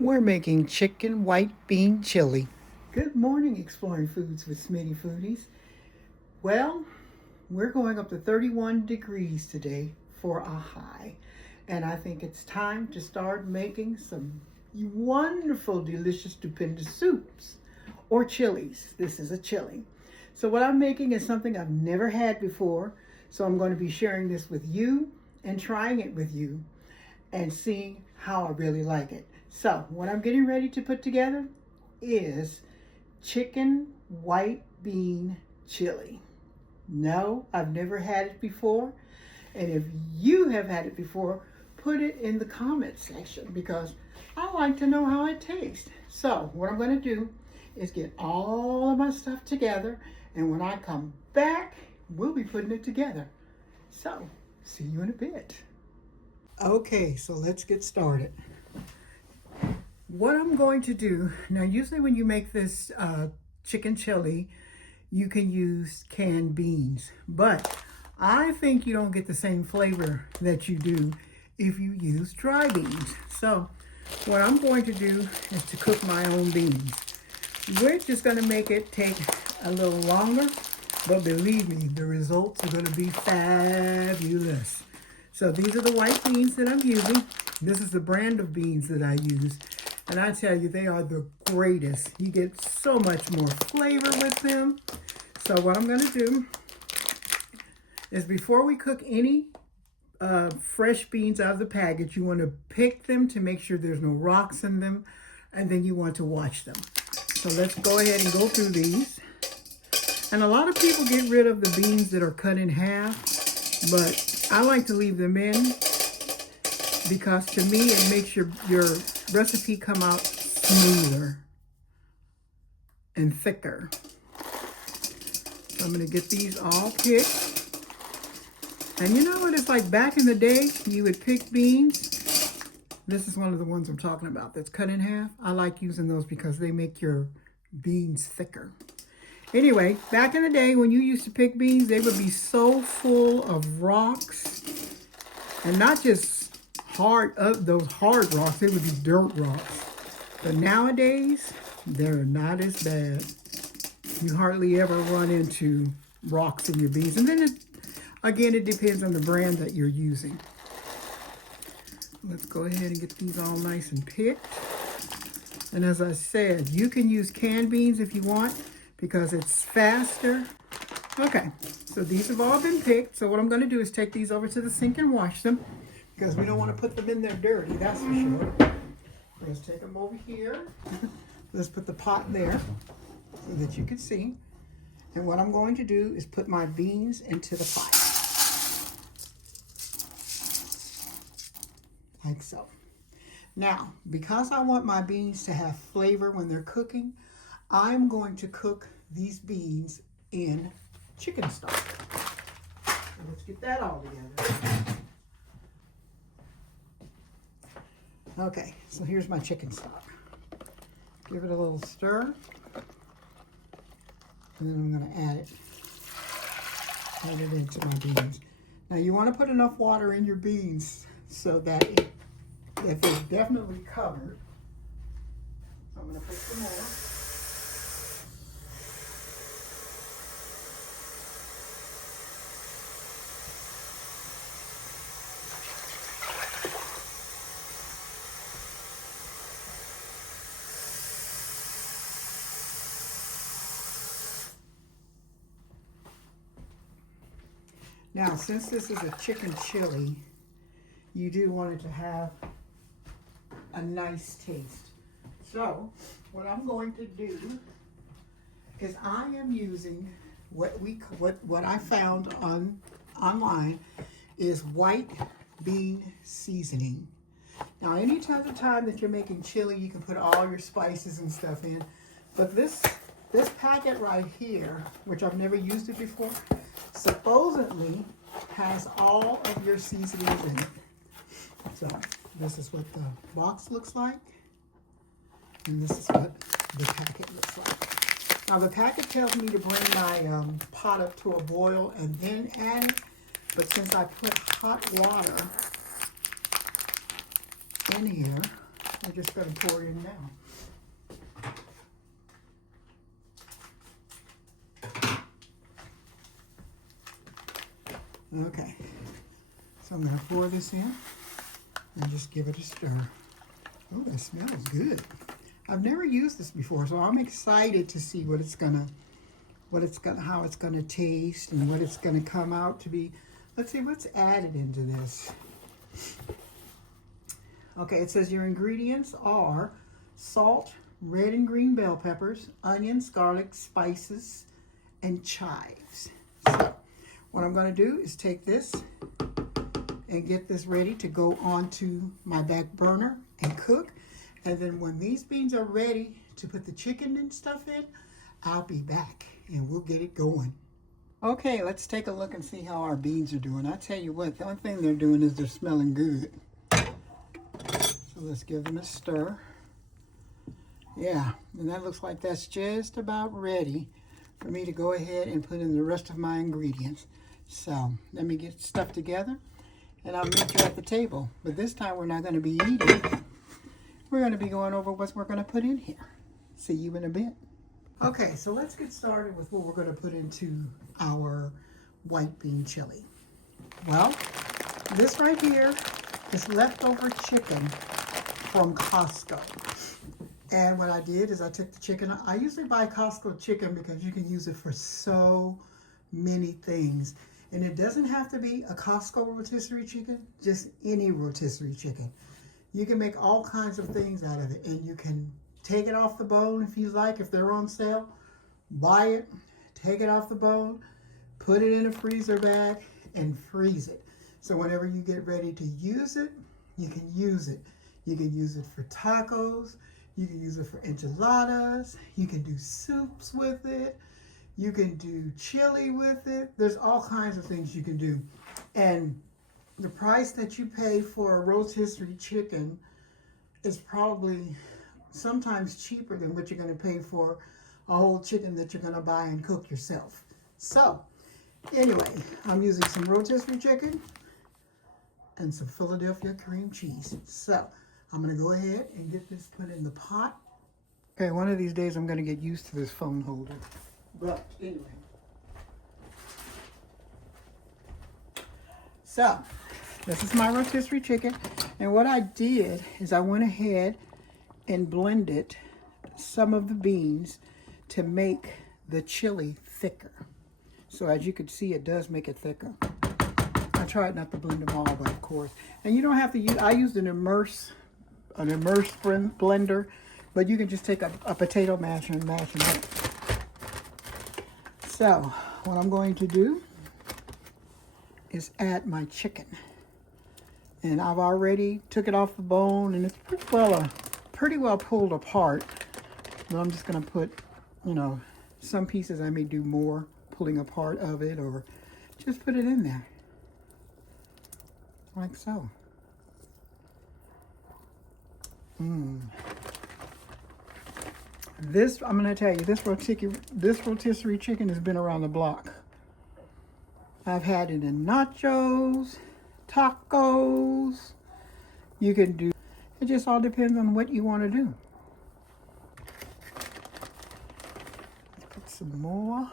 We're making chicken white bean chili. Good morning, Exploring Foods with Smitty Foodies. Well, we're going up to 31 degrees today for a high. And I think it's time to start making some wonderful, delicious, stupendous soups or chilies. This is a chili. So what I'm making is something I've never had before. So I'm going to be sharing this with you and trying it with you and seeing how I really like it. So what I'm getting ready to put together is chicken white bean chili. No, I've never had it before. And if you have had it before, put it in the comment section because I like to know how it tastes. So what I'm going to do is get all of my stuff together, and when I come back, we'll be putting it together. So see you in a bit. Okay, so let's get started. What I'm going to do, now usually when you make this chicken chili, you can use canned beans, but I think you don't get the same flavor that you do if you use dry beans. So what I'm going to do is to cook my own beans. We're just going to make it take a little longer, but believe me, the results are going to be fabulous. So these are the white beans that I'm using. This is the brand of beans that I use. And I tell you, they are the greatest. You get so much more flavor with them. So what I'm going to do is before we cook any fresh beans out of the package, you want to pick them to make sure there's no rocks in them. And then you want to wash them. So let's go ahead and go through these. And a lot of people get rid of the beans that are cut in half, but I like to leave them in because to me it makes your recipe come out smoother and thicker. So I'm going to get these all picked. And you know what it's like back in the day, you would pick beans. This is one of the ones I'm talking about that's cut in half. I like using those because they make your beans thicker. Anyway, back in the day when you used to pick beans, they would be so full of rocks. And not just those hard rocks, they would be dirt rocks. But nowadays, they're not as bad. You hardly ever run into rocks in your beans. And then, again, it depends on the brand that you're using. Let's go ahead and get these all nice and picked. And as I said, you can use canned beans if you want because it's faster. Okay, so these have all been picked. So what I'm going to do is take these over to the sink and wash them because we don't want to put them in there dirty, that's for sure. Let's take them over here. Let's put the pot there so that you can see. And what I'm going to do is put my beans into the pot. Like so. Now, because I want my beans to have flavor when they're cooking, I'm going to cook these beans in chicken stock. So let's get that all together. Okay, so here's my chicken stock. Give it a little stir. And then I'm going to add it into my beans. Now you want to put enough water in your beans so that if it's definitely covered. So I'm going to put some more. Now, since this is a chicken chili, you do want it to have a nice taste. So, what I'm going to do is I am using what I found online is white bean seasoning. Now, any other time that you're making chili, you can put all your spices and stuff in. But this packet right here, which I've never used it before, supposedly has all of your seasonings in it. So this is what the box looks like, and this is what the packet looks like. Now the packet tells me to bring my pot up to a boil and then add it, but since I put hot water in here, We're just going to pour it in now. Okay, so I'm going to pour this in and just give it a stir. Oh, that smells good. I've never used this before, so I'm excited to see how it's gonna taste and what it's gonna come out to be. Let's see what's added into this. Okay, it says your ingredients are salt, red and green bell peppers, onions, garlic, spices, and chives. So what I'm gonna do is take this and get this ready to go onto my back burner and cook. And then when these beans are ready to put the chicken and stuff in, I'll be back and we'll get it going. Okay, let's take a look and see how our beans are doing. I tell you what, the only thing they're doing is they're smelling good. So let's give them a stir. Yeah, and that looks like that's just about ready for me to go ahead and put in the rest of my ingredients. So let me get stuff together and I'll meet you at the table. But this time we're not going to be eating. We're going to be going over what we're going to put in here. See you in a bit. Okay, so let's get started with what we're going to put into our white bean chili. Well, this right here is leftover chicken from Costco. And what I did is I took the chicken. I usually buy Costco chicken because you can use it for so many things. And it doesn't have to be a Costco rotisserie chicken, just any rotisserie chicken. You can make all kinds of things out of it, and you can take it off the bone if you like. If they're on sale, buy it, take it off the bone, put it in a freezer bag, and freeze it. So whenever you get ready to use it, you can use it. You can use it for tacos. You can use it for enchiladas. You can do soups with it. You can do chili with it. There's all kinds of things you can do. And the price that you pay for a rotisserie chicken is probably sometimes cheaper than what you're going to pay for a whole chicken that you're going to buy and cook yourself. So anyway, I'm using some rotisserie chicken and some Philadelphia cream cheese. So I'm going to go ahead and get this put in the pot. Okay, one of these days I'm going to get used to this phone holder. But anyway. So this is my rotisserie chicken. And what I did is I went ahead and blended some of the beans to make the chili thicker. So as you can see, it does make it thicker. I tried not to blend them all, but of course. And you don't have to use, I used an immerse blender, but you can just take a potato masher and mash them up. So what I'm going to do is add my chicken. And I've already took it off the bone, and it's pretty well pulled apart. But I'm just going to put, some pieces I may do more pulling apart of it, or just put it in there like so. This, I'm going to tell you, this rotisserie chicken has been around the block. I've had it in nachos, tacos. You can do, it just all depends on what you want to do. Put some more.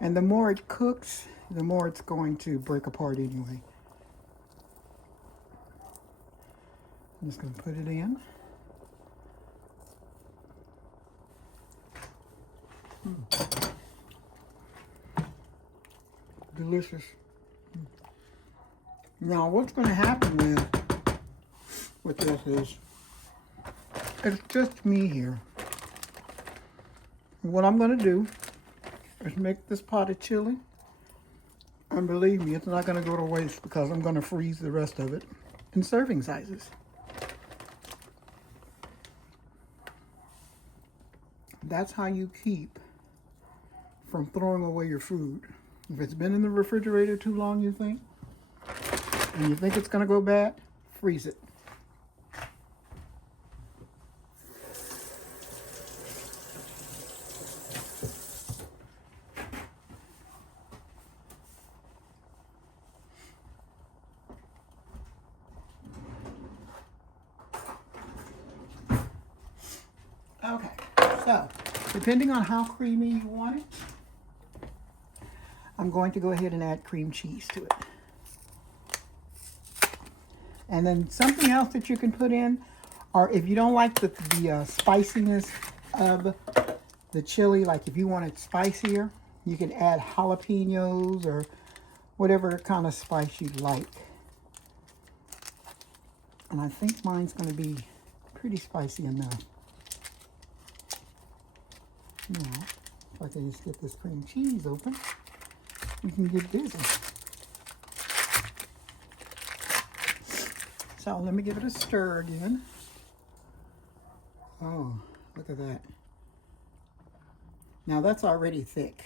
And the more it cooks, the more it's going to break apart anyway. I'm just going to put it in. Delicious. Now what's going to happen with this is, it's just me here. What I'm going to do is make this pot of chili, and believe me, it's not going to go to waste because I'm going to freeze the rest of it in serving sizes. That's how you keep from throwing away your food. If it's been in the refrigerator too long, and you think it's going to go bad, freeze it. Okay, so depending on how creamy you want it, I'm going to go ahead and add cream cheese to it. And then something else that you can put in, or if you don't like the spiciness of the chili, like if you want it spicier, you can add jalapenos or whatever kind of spice you like. And I think mine's going to be pretty spicy enough. Now, if I can just get this cream cheese open, we can get busy. So let me give it a stir again. Oh, look at that. Now that's already thick.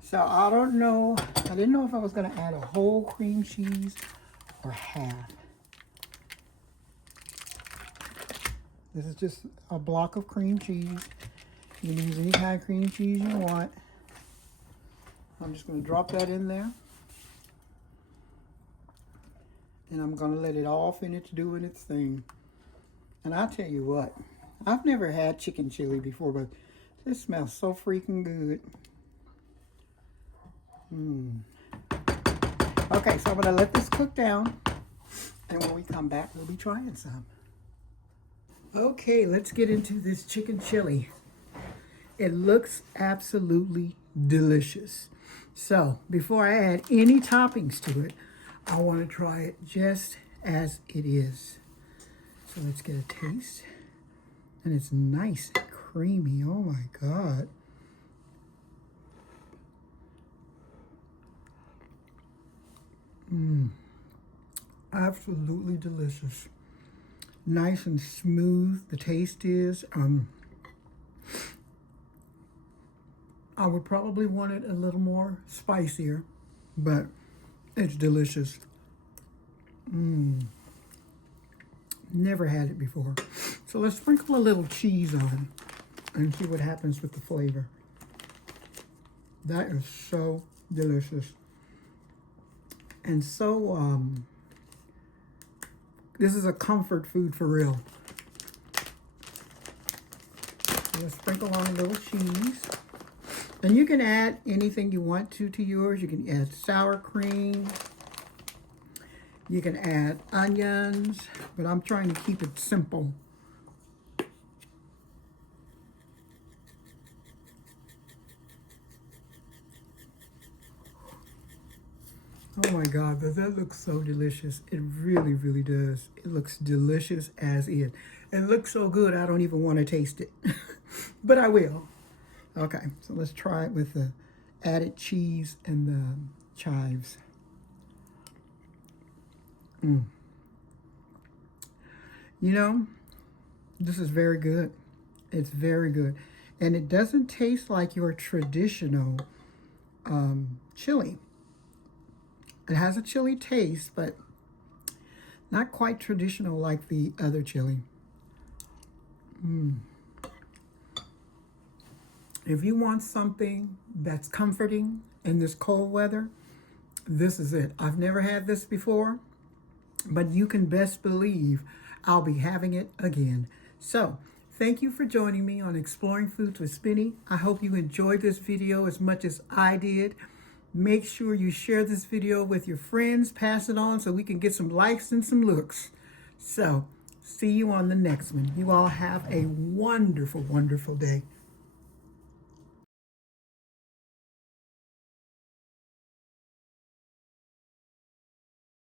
So I don't know, I didn't know if I was going to add a whole cream cheese or half. This is just a block of cream cheese. You can use any kind of cream cheese you want. I'm just going to drop that in there. And I'm going to let it all finish doing its thing. And I'll tell you what, I've never had chicken chili before, but this smells so freaking good. Okay, so I'm going to let this cook down. And when we come back, we'll be trying some. Okay, let's get into this chicken chili. It looks absolutely delicious. So before I add any toppings to it, I want to try it just as it is. So let's get a taste. And it's nice and creamy. Oh my God. Absolutely delicious. Nice and smooth the taste is. I would probably want it a little more spicier, but it's delicious. Never had it before. So let's sprinkle a little cheese on and see what happens with the flavor. That is so delicious. And so, this is a comfort food for real. Let's sprinkle on a little cheese. And you can add anything you want to yours. You can add sour cream. You can add onions, but I'm trying to keep it simple. Oh my God, does that look so delicious? It really, really does. It looks delicious as is. It looks so good, I don't even want to taste it. But I will. Okay, so let's try it with the added cheese and the chives. You know, this is very good. It's very good. And it doesn't taste like your traditional chili. It has a chili taste, but not quite traditional like the other chili. If you want something that's comforting in this cold weather, this is it. I've never had this before, but you can best believe I'll be having it again. So, thank you for joining me on Exploring Foods with Spinny. I hope you enjoyed this video as much as I did. Make sure you share this video with your friends, pass it on so we can get some likes and some looks. So, see you on the next one. You all have a wonderful, wonderful day.